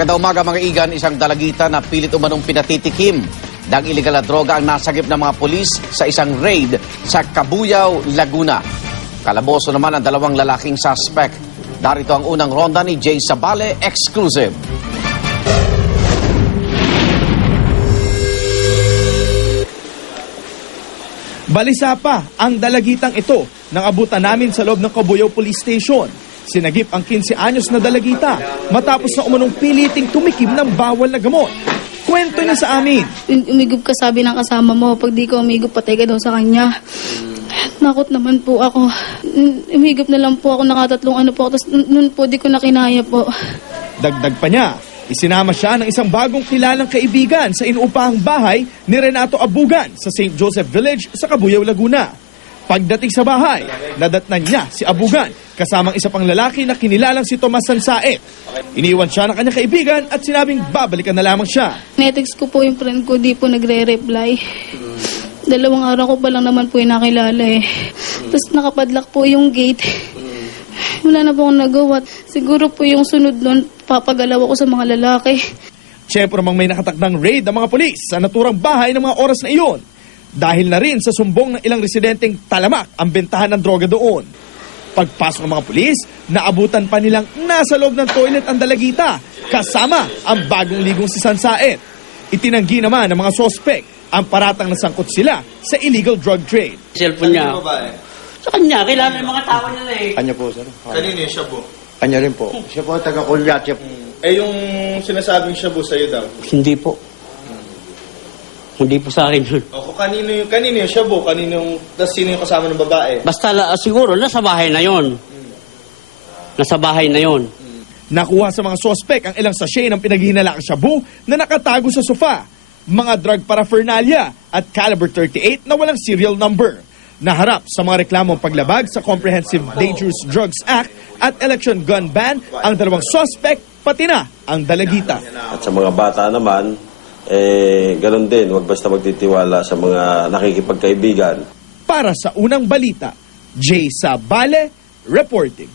Magandang umaga mga igan, isang dalagita na pilit umanong pinatitikim ng iligal na droga ang nasagip ng mga pulis sa isang raid sa Cabuyao, Laguna. Kalaboso naman ang dalawang lalaking suspect. Darito ang unang ronda ni Jay Sabale, exclusive. Balisa pa ang dalagitang ito nang abutan namin sa loob ng Cabuyao Police Station. Sinagip ang 15 anyos na dalagita matapos na umanong piliting tumikim ng bawal na gamot. Kwento niya sa amin. Umigop ka, sabi ng kasama mo, pag di ka umigop, patay ka daw sa kanya. Nakot naman po ako. Umigop na lang po ako, nakatatlong ano po ako, tapos nun po di ko na kinaya po. Dagdag pa niya, isinama siya ng isang bagong kilalang kaibigan sa inuupahang bahay ni Renato Abugan sa St. Joseph Village sa Cabuyao, Laguna. Pagdating sa bahay, nadatnan niya si Abugan kasamang isa pang lalaki na kinilalang si Tomas Sansaet. Iniwan siya ng kanyang kaibigan at sinabing babalikan na lamang siya. Netext ko po yung friend ko, di po nagre-reply. 2 araw ko pa lang naman po yung nakilala eh. Tapos nakapadlock po yung gate. Wala na po akong nagawa. Siguro po yung sunod nun, papagalaw ako sa mga lalaki. Siyempre mang may nakatakdang raid ng mga polis sa naturang bahay ng mga oras na iyon. Dahil na rin sa sumbong ng ilang residenteng talamak ang bentahan ng droga doon. Pagpasok ng mga pulis, naabutan pa nilang nasa loob ng toilet ang dalagita, kasama ang bagong ligong si Sansaet. Itinanggi naman ng mga sospek ang paratang nasangkot sila sa illegal drug trade. Cellphone niya. Sa kanya, kilala yung mga tao nila eh. Kanya po, sir. Kanino yung shabu? Kanya rin po. Siya po taga-Kulyat. Eh yung sinasabing shabu sa'yo daw? Hindi po. Hindi po sa akin yun. O kung kanino yung shabu? Tapos sino yung kasama ng babae? Basta siguro, nasa bahay na yon. Nasa bahay na yon. Nakuha sa mga sospek ang ilang sachet ng pinaghihinalaang shabu na nakatago sa sofa, mga drug paraphernalia at caliber 38 na walang serial number. Naharap sa mga reklamong paglabag sa Comprehensive Dangerous Drugs Act at election gun ban ang dalawang sospek pati na ang dalagita. At sa mga bata naman, ganun din, wag basta magtitiwala sa mga nakikipagkaibigan. Para sa unang balita, Jay Sabale reporting.